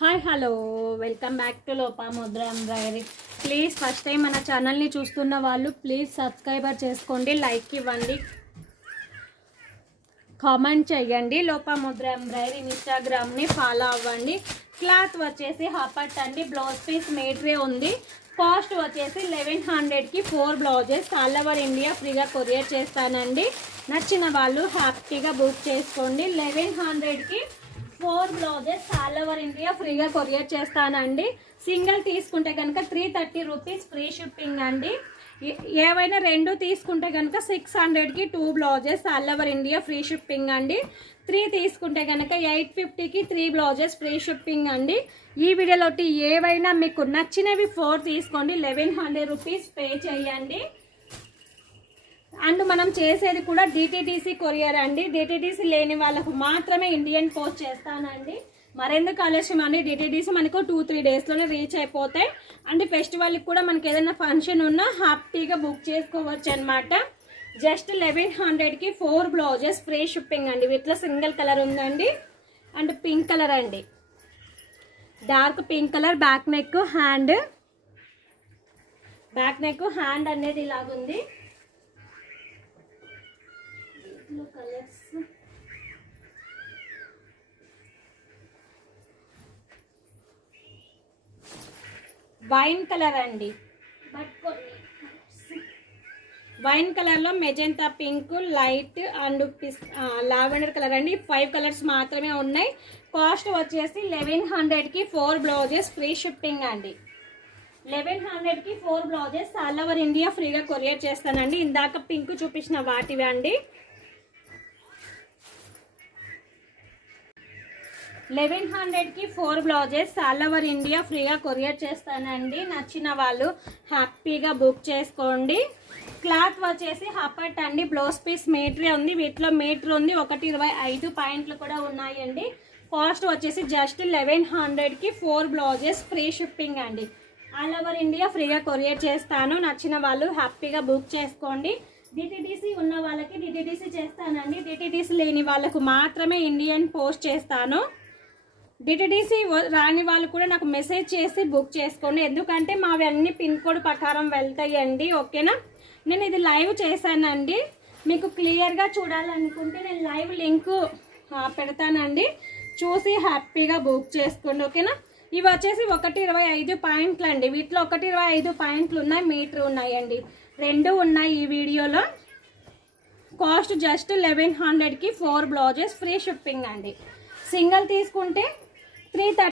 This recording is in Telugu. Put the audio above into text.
Hi hello welcome back to Lopamudra embroidery. Please first time మన ఛానల్ని చూస్తున్న వాళ్ళు ప్లీజ్ సబ్స్క్రైబర్ చేసుకోండి, లైక్ ఇవ్వండి, కామెంట్ చేయండి. లోపాముద్ర ఎంబ్రాయిడరీ ఇన్స్టాగ్రామ్ని ఫాలో అవ్వండి. క్లాత్ వచ్చేసి హాపట్ అండి. బ్లౌజ్ పీస్ మేట్రే ఉంది. కాస్ట్ వచ్చేసి 1100కి 4 బ్లౌజెస్ ఆల్ ఓవర్ ఇండియా ఫ్రీగా కొరియర్ చేస్తానండి. నచ్చిన వాళ్ళు హ్యాపీగా బుక్ చేసుకోండి. 1100కి 4 బ్లౌజెస్ ఆల్ ఓవర్ ఇండియా ఫ్రీగా కొరియర్ చేస్తానండి. సింగిల్ తీసుకుంటే కనుక 330 రూపీస్ ఫ్రీ షిప్పింగ్ అండి. ఏవైనా రెండు తీసుకుంటే కనుక 600కి 2 blouses all over India free shipping అండి. 3 తీసుకుంటే కనుక 850కి 3 బ్లౌజెస్ ఫ్రీ షిప్పింగ్ అండి. ఈ వీడియోలో ఏవైనా మీకు నచ్చినవి 4 తీసుకోండి, 1100 రూపీస్ పే చేయండి. అండ్ మనం చేసేది కూడా డిటిడిసి కొరియర్ అండి. డిటిడిసి లేని వాళ్ళకు మాత్రమే ఇండియన్ పోస్ట్ చేస్తానండి. మరెందుకు ఆలస్యం అండి, డిటిడిసి మనకు 2-3 డేస్లోనే రీచ్ అయిపోతాయి. అండ్ ఫెస్టివల్కి కూడా మనకి ఏదైనా ఫంక్షన్ ఉన్నా హ్యాపీగా బుక్ చేసుకోవచ్చు అనమాట. జస్ట్ 1100కి 4 బ్లౌజెస్ ఫ్రీ షిప్పింగ్ అండి. వీటిలో సింగిల్ కలర్ ఉందండి అండ్ పింక్ కలర్ అండి, dark pink colour. Back neck hand అనేది ఇలాగుంది. కలర్స్ వైన్ కలర్ అండి, వైన్ కలర్లో magenta pink, light and lavender colour అండి. 5 కలర్స్ మాత్రమే ఉన్నాయి. కాస్ట్ వచ్చేసి 1100కి 4 బ్లౌజెస్ ఫ్రీ షిప్పింగ్ అండి. 1100కి 4 బ్లౌజెస్ ఆల్ ఓవర్ ఇండియా ఫ్రీగా కొరియర్ చేస్తానండి. ఇందాక పింక్ చూపించిన వాటివి అండి. 1100కి 4 బ్లౌజెస్ ఆల్ ఓవర్ ఇండియా ఫ్రీగా కొరియర్ చేస్తానండి. నచ్చిన వాళ్ళు హ్యాపీగా బుక్ చేసుకోండి. క్లాత్ వచ్చేసి హాపట్ అండి. బ్లౌజ్ పీస్ మీటరే ఉంది. వీటిలో మీటర్ ఉంది. 125 పాయింట్లు కూడా ఉన్నాయండి. కాస్ట్ వచ్చేసి జస్ట్ 1100కి 4 బ్లౌజెస్ ఫ్రీ షిప్పింగ్ అండి. ఆల్ ఓవర్ ఇండియా ఫ్రీగా కొరియర్ చేస్తాను. నచ్చిన వాళ్ళు హ్యాపీగా బుక్ చేసుకోండి. డిటిడిసి ఉన్న వాళ్ళకి డిటిడిసి చేస్తానండి. డిటిడిసి లేని వాళ్ళకు మాత్రమే ఇండియన్ పోస్ట్ చేస్తాను. డిటిడిసి రాని వాళ్ళు కూడా నాకు మెసేజ్ చేసి బుక్ చేసుకోండి, ఎందుకంటే మావి అన్ని పిన్ కోడ్ ప్రకారం వెళ్తాయండి. ఓకేనా? నేను ఇది లైవ్ చేశానండి. మీకు క్లియర్గా చూడాలనుకుంటే నేను లైవ్ లింక్ పెడతానండి, చూసి హ్యాపీగా బుక్ చేసుకోండి. ఓకేనా? ఇవి వచ్చేసి 125 పాయింట్లు అండి. వీటిలో 125 పాయింట్లు ఉన్నాయి, మీటర్ ఉన్నాయండి, 2 ఉన్నాయి ఈ వీడియోలో. కాస్ట్ జస్ట్ 1100కి 4 బ్లౌజెస్ ఫ్రీ షిప్పింగ్ అండి. సింగిల్ తీసుకుంటే 330